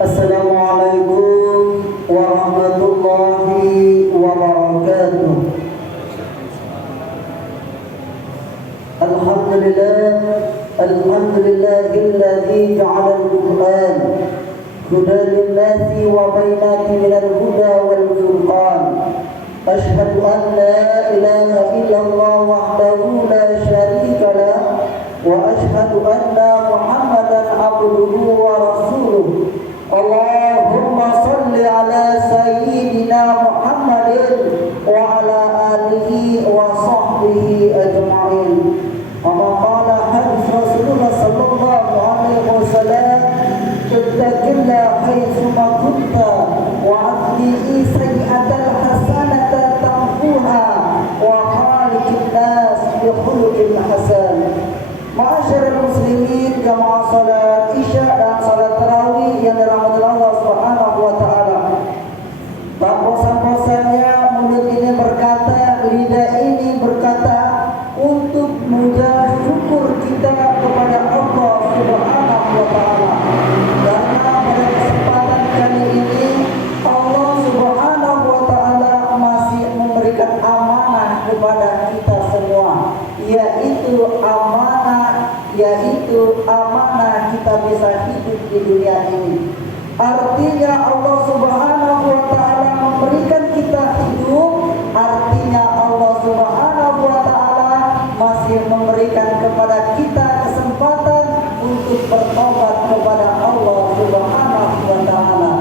Assalamualaikum warahmatullahi wabarakatuh. Alhamdulillahilladzi ja'ala al-Qur'an hudan lin-nasi wa bayyinatin minal huda wal furqan. Asyhadu an la ilaha illallah wahdahu la syarika lah wa asyhadu anna Muhammadan abduhu wa rasuluh. Allahumma salli ala sayyidina Muhammadin wa ala alihi wa sahbihi ajma'in. Kama qala hadis Rasulullah sallallahu alaihi wasallam, ittaqillah haitsu ma kunta wa atbi'i sayyi'atal hasanata tamhuha wa khaliqin nas bi khuluqin hasan. Ma'asyiral muslimin, jamaah salat Isya dan salat tarawih yang dirahmati Allah Subhanahu wa taala. Tak bosan-bosannya mulut ini berkata, lidah ini berkata untuk memuja syukur kita kepada Allah Subhanahu wa taala. Karena pada kesempatan kali ini Allah Subhanahu wa taala masih memberikan amanah kepada kita semua, yaitu amanah kita bisa hidup di dunia ini. Artinya Allah Subhanahu wa taala memberikan kita hidup, artinya Allah Subhanahu wa taala masih memberikan kepada kita kesempatan untuk bertobat kepada Allah Subhanahu wa taala.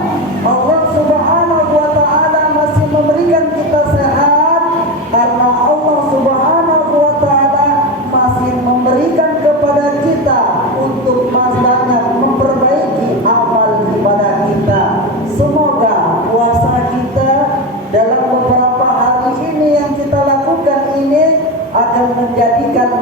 Allah Subhanahu wa taala masih memberikan kita sehat karena Allah Subhanahu wa taala masih memberikan kepada kita untuk banyak memperbaiki amal ibadah kita. Semoga puasa kita dalam beberapa hari ini yang kita lakukan ini akan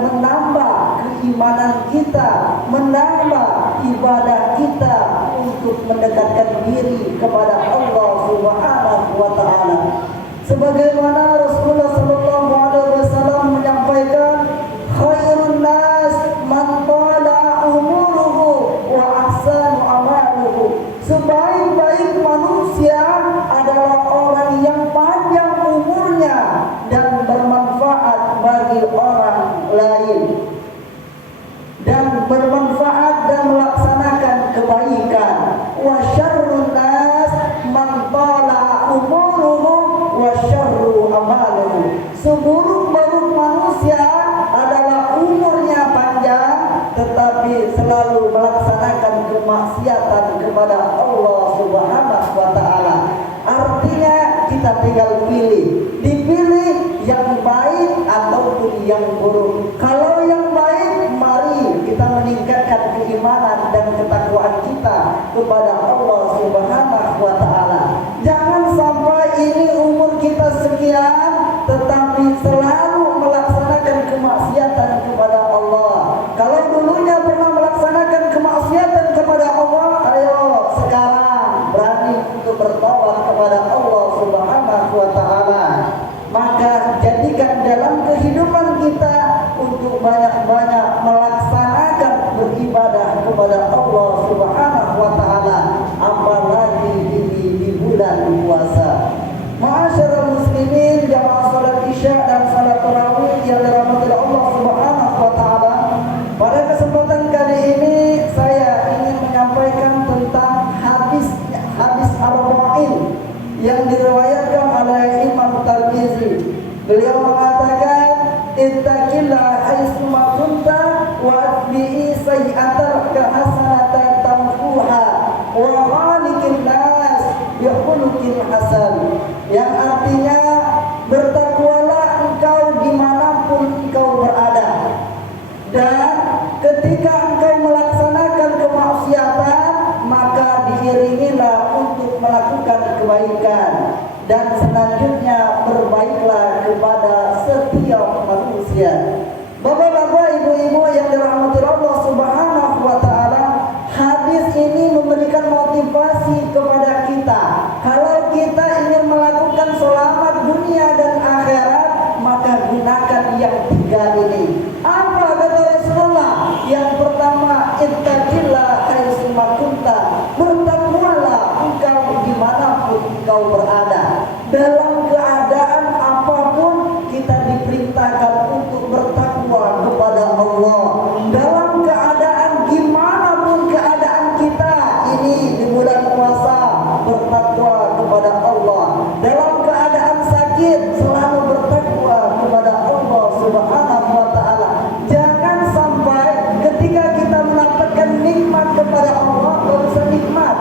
menambah keimanan kita, menambah ibadah kita untuk mendekatkan diri kepada Allah Subhanahu wa taala. Sebagaimana Rasulullah sallallahu alaihi wasallam menyampaikan, khairun nas man tala umuruhu wa ahsanu amaluhu. Sebaik-baik manusia adalah orang yang panjang umurnya dan bermanfaat bagi orang lain, dan bermanfaat dan melaksanakan kebaikan. Wa syarrun nas man tala umuruhu wa syarru amaluhu. Seburuk-buruk manusia adalah umurnya panjang tetapi selalu melaksanakan kemaksiatan kepada Allah Subhanahu wa taala. Artinya kita tinggal dipilih yang baik ataupun yang buruk. Kalau yang baik, mari kita meningkatkan keimanan dan ketakwaan kita kepada Allah Subhanahu wa taala. Jangan sampai ini umur kita sekian tetapi selalu melaksanakan kemaksiatan kepada Allah. Kalau dulunya pernah melaksanakan kemaksiatan kepada Allah, ayo sekarang berani untuk bertobat kepada Allah Subhanahu wa taala. Maka jadikan dalam kehidupan kita untuk banyak-banyak melaksanakan beribadah kepada Allah Subhanahu wa taala, apalagi ini di bulan puasa. Ma'asyiral muslimin, jamaah salat Isya dan salat tarawih yang dirahmati Allah Subhanahu wa taala. Pada kesempatan kali ini saya ingin menyampaikan tentang hadis Arba'in yang diriwayatkan oleh Imam Tirmizi. Beliau mengatakan, ittaqillah haitsu ma kunta wa atbi'i sayyi'atal hasanata tamhuha wa khaliqin nas bi khuluqin hasan. Yang artinya, bertakwalah engkau dimanapun engkau berada, dan ketika engkau melaksanakan kemaksiatan maka diiringilah untuk melakukan kebaikan, dan selanjutnya berbaiklah kepada setiap manusia. Bapak-bapak, ibu-ibu yang dirahmati Allah Subhanahu wa taala, hadis ini memberikan motivasi kepada kita. Kalau kita ingin melakukan selamat dunia dan akhirat, maka gunakan yang tiga ini. Apa kata Rasulullah? Yang pertama, ittaqillah haitsu ma kunta. Bertakwalah Dalam keadaan apapun kita diperintahkan untuk bertakwa kepada Allah. Dalam keadaan gimana pun keadaan kita ini di bulan puasa, bertakwa kepada Allah. Dalam keadaan sakit selalu bertakwa kepada Allah Subhanahu wa taala. Jangan sampai ketika kita mendapatkan nikmat kepada Allah baru nikmat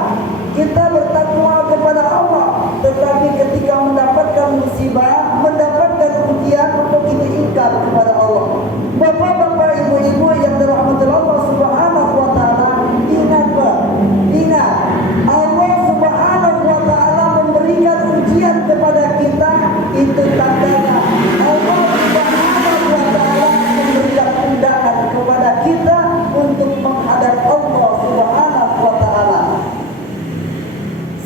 kita bertakwa kepada Allah, tetapi ketika mendapatkan musibah, mendapatkan ujian, untuk kita ingkar kepada Allah. Bapak-bapak, ibu-ibu yang dirahmati Allah Subhanahu wa taala, ingat Pak, ingat Allah Subhanahu wa taala memberikan ujian kepada kita, itu tandanya Allah Subhanahu wa taala memberikan undangan kepada kita untuk menghadap Allah Subhanahu wa taala.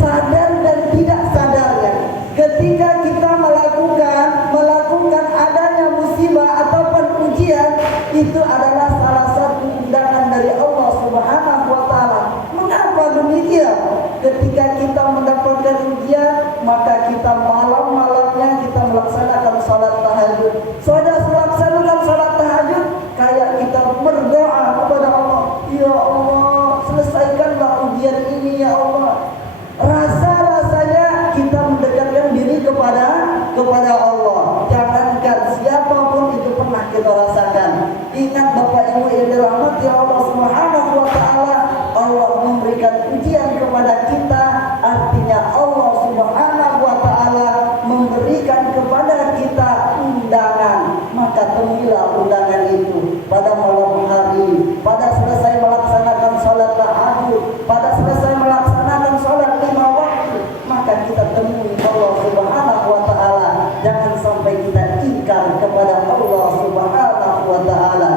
Sadar dan tidak sadarnya, ketika kita melakukan adanya musibah ataupun ujian, itu adalah salah satu undangan dari Allah Subhanahu wa taala. Mengapa demikian? Ketika kita mendapatkan ujian, maka kita malam-malamnya kita melaksanakan salat tahajud. Saudara melaksanakan salat tahajud kayak kita berdoa kepada Allah, ya Allah, selesaikanlah ujian ini ya Allah. Rasa-rasanya kita mendekatkan diri kepada Allah. Jangankan siapapun itu pernah kita rasakan. Ingat Bapak Ibu yang dirahmati Allah Subhanahu wa taala, Allah memberikan ujian kepada kita, artinya Allah Subhanahu wa taala memberikan kepada kita undangan. Maka temuilah undangan itu pada malam hari, pada selesai melaksanakan salat tahajud, pada selesai melaksanakan salat 5 waktu, maka kita temui Allah Subhanahu wa taala. Jangan sampai kita ingkar kepada Allah Subhanahu wa taala.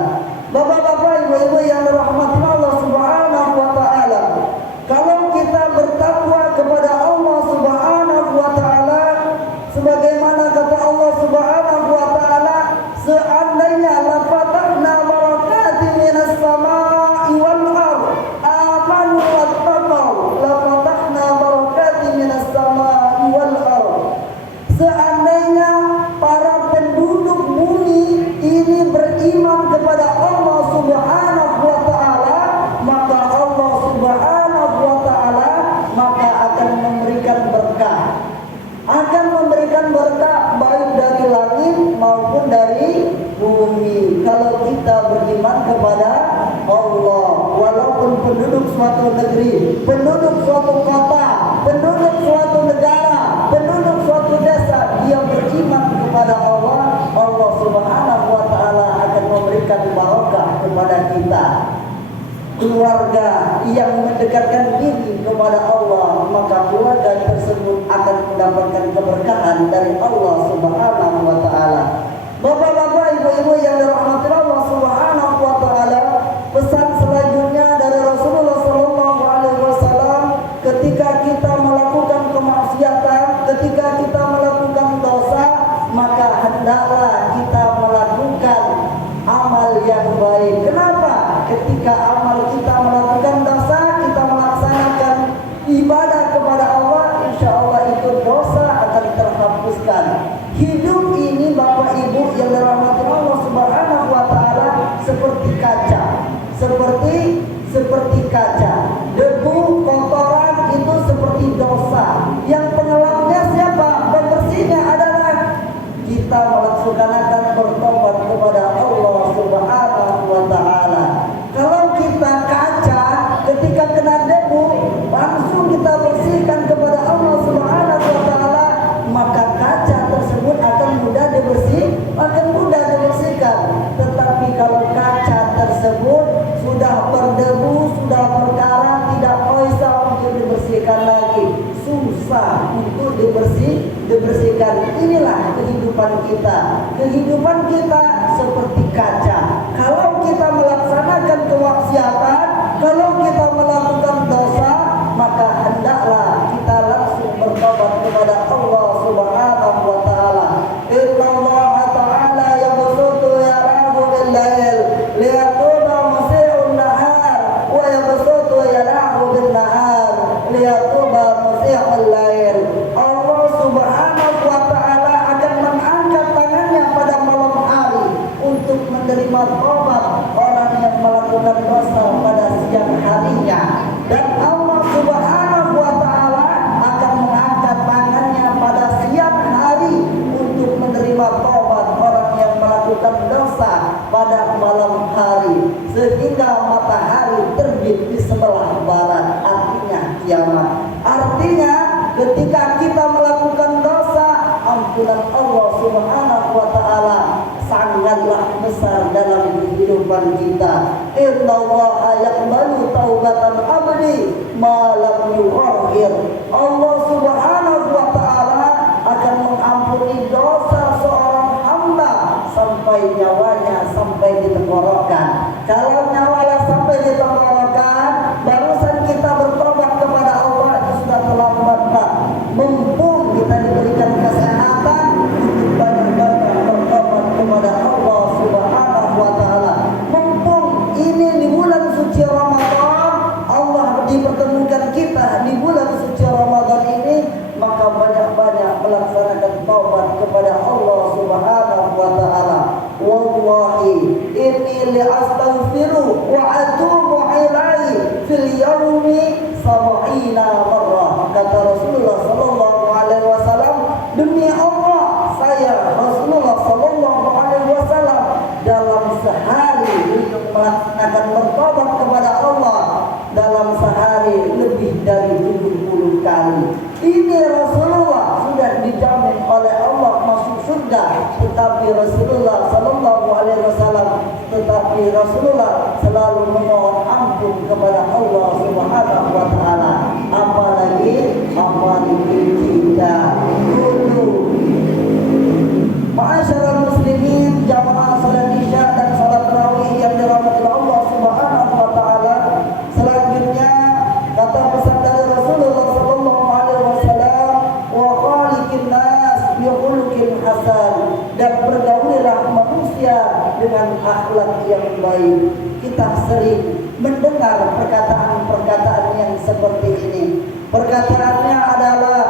Bapak-bapak, ibu-ibu yang dirahmati Allah Subhanahu wa taala, kalau kita bertakwa kepada Allah Subhanahu wa taala, sebagaimana kata Allah Subhanahu wa taala, seandainya la fatahna barakatin minas samai wal ardh amanu wattaqau la fatahna barakatin minas samai wal ardh. Seandainya para penduduk bumi ini beriman kepada Allah Subhanahu wa taala, maka Allah Subhanahu wa taala maka akan memberikan berkah. Akan memberikan berkah baik dari langit maupun dari bumi. Kalau kita beriman kepada Allah, walaupun penduduk suatu negeri, penduduk suatu kota, penduduk suatu negara, penduduk suatu desa, dia beriman kepada Allah, Allah Subhanahu wa taala akan memberikan barokah kepada kita. Keluarga yang mendekatkan diri kepada Allah, maka keluarga tersebut akan mendapatkan keberkahan dari Allah Subhanahu wa taala. Bapak-bapak, ibu-ibu yang dirahmati Allah Subhanahu wa taala, pesan selanjutnya dari Rasulullah sallallahu alaihi wasallam, ketika kita melakukan kemaksiatan, ketika kita melakukan dosa, maka hendaklah kita melakukan amal yang baik. Kenapa? Ketika amal kita melakukan dosa, kita melaksanakan ibadah kepada Allah, insya Allah itu dosa akan terhapuskan. Hidup ini Bapak Ibu yang dirahmati Allah Subhanahu wa taala seperti kaca, seperti kaca. Debu, kotoran itu seperti dosa. Yang pengelapnya siapa? Pembersihnya adalah kita melaksanakan bertobat kepada Allah Subhanahu wa taala. Kalau kita kaca, ketika kena debu, langsung kita bersihkan kepada Allah Subhanahu wa taala, maka kaca tersebut akan mudah dibersihkan. Tetapi kalau kaca tersebut sudah berdebu, sudah berkarat, tidak bisa untuk dibersihkan lagi, susah untuk dibersihkan. Inilah kehidupan kita. Kehidupan kita seperti kaca. Kalau kita melaksanakan kemaksiatan, kalau kita melakukan dosa, maka hendaklah kita langsung bertobat kepada Allah Subhanahu wa taala. Inna Allah ta'ala yabsutu yadahu bil lail liyatuba musii'un nahar wa yabsutu yadahu bin nahar liyatuba musii'ul lail. Allah Subhanahu melakukan dosa pada siang harinya, dan Allah Subhanahu wa Ta'ala akan mengangkat tangannya pada siang hari untuk menerima taubat orang yang melakukan dosa pada malam hari, sehingga matahari terbit di sebelah barat, artinya kiamat. Artinya ketika kita melakukan dosa, ampunan Allah Subhanahu wa Ta'ala sangatlah besar dalam kehidupan kita. Innallaha yaqbalu taubatan abdi ma lam yughfir. Allah Subhanahu wa Ta'ala akan mengampuni dosa seorang hamba sampai nyawanya sampai di tenggorokan. Kalau nyawanya sampai di tenggorokan, barusan kita bertobat kepada Allah, itu sudah terlambat, Pak. Mumpung kita diberikan kesehatan untuk banyak-banyak bertobat kepada Allah Subhanahu wa Ta'ala. Mumpung ini di bulan suci Ramadan, Allah dipertemukan kita di bulan suci Ramadan ini, maka banyak-banyak melaksanakan taubat kepada Allah Subhanahu wa Ta'ala. Wallahi inni li'astaghfiru wa atubu ilaihi fil yaumi sab'ina marrah. Kata Rasulullah sallallahu alaihi wasallam, demi Allah saya Rasulullah sallallahu alaihi wasallam dalam sehari untuk melaksanakan bertobat kepada Allah dalam sehari lebih dari 70 kali. Ini Rasulullah sudah dijamin oleh Allah masuk surga, tetapi Rasulullah sallallahu alaihi wasallam selalu memohon ampun kepada Allah Subhanahu wa Ta'ala. Apalagi kita dulu. Ma'asyiral muslimin, jamaah salat Isya dan salat tarawih yang dirahmati Allah Subhanahu wa Ta'ala. Selanjutnya kata pesan dari Rasulullah sallallahu alaihi wasallam, wa khaliqin nas bi khuluqin hasan, dan bergaulilah manusia dengan akhlak yang baik. Kita sering mendengar perkataan-perkataan yang seperti ini. Perkataannya adalah,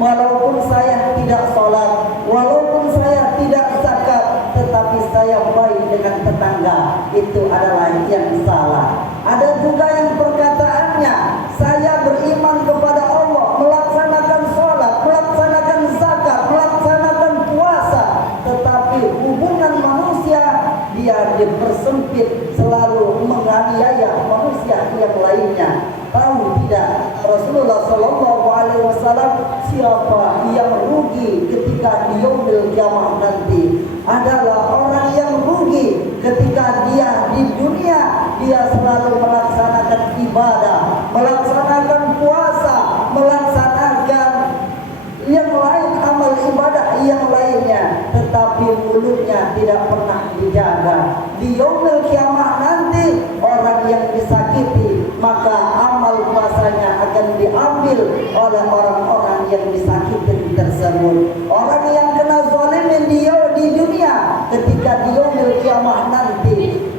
walaupun saya tidak sholat, walaupun saya tidak zakat, tetapi saya baik dengan tetangga. Itu adalah yang salah. Ada juga yang perkataannya, saya beriman kepada Allah, melaksanakan sholat, melaksanakan zakat, melaksanakan puasa, tetapi hubungan manusia dia dipersempit, selalu menganiaya manusia yang lainnya. Tahu tidak Rasulullah sallallahu alaihi wasallam, siapa yang rugi ketika di yaumil kiamah nanti adalah orang yang rugi ketika dia di dunia dia selalu melaksanakan ibadah, melaksanakan puasa, melaksanakan yang lain amal ibadah yang lainnya, tetapi mulutnya tidak pernah dijaga. Di yaumil kiamah nanti orang yang disakiti, maka amal puasanya akan diambil oleh orang-orang yang disakiti tersebut. Orang yang kena zalimin di dunia, ketika di yaumil kiamah nanti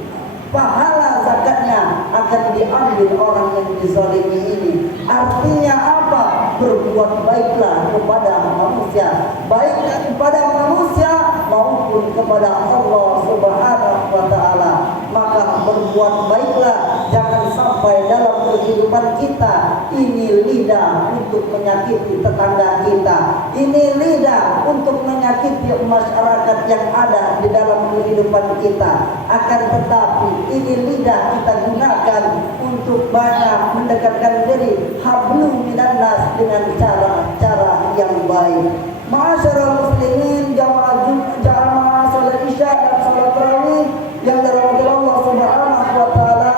pahala zakatnya akan diambil orang yang dizalimi ini. Artinya apa? Berbuat baiklah kepada manusia, baik kepada manusia maupun kepada Allah Subhanahu wa Ta'ala. Maka berbuat baiklah, jangan sampai dalam kehidupan kita ini lidah untuk menyakiti tetangga kita, ini lidah untuk menyakiti masyarakat yang ada di dalam kehidupan kita. Akan tetapi ini lidah kita gunakan untuk banyak mendekatkan diri hablum minan nas dengan cara-cara yang baik. Ma'asyiral muslimin, jamaah salat Isya dan salat tarawih yang dirahmati Allah Subhanahu wa Ta'ala,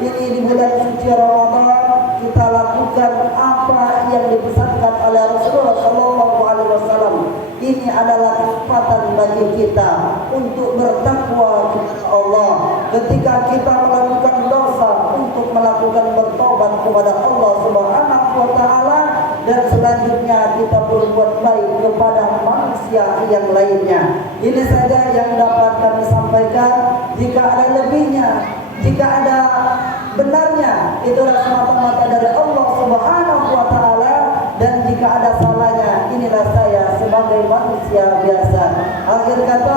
ini di bulan suci Ramadan kita lakukan apa yang dipesankan oleh Rasulullah sallallahu alaihi wasallam. Ini adalah kesempatan bagi kita untuk bertakwa kepada Allah. Ketika kita melakukan dosa, untuk melakukan bertobat kepada Allah Subhanahu wa Ta'ala, dan selanjutnya kita berbuat baik kepada manusia yang lainnya. Ini saja yang dapat kami sampaikan. Jika ada lebihnya, jika ada benarnya, itulah semata-mata dari Allah Subhanahu wa Ta'ala, dan jika ada salahnya, inilah saya sebagai manusia biasa. Akhir kata,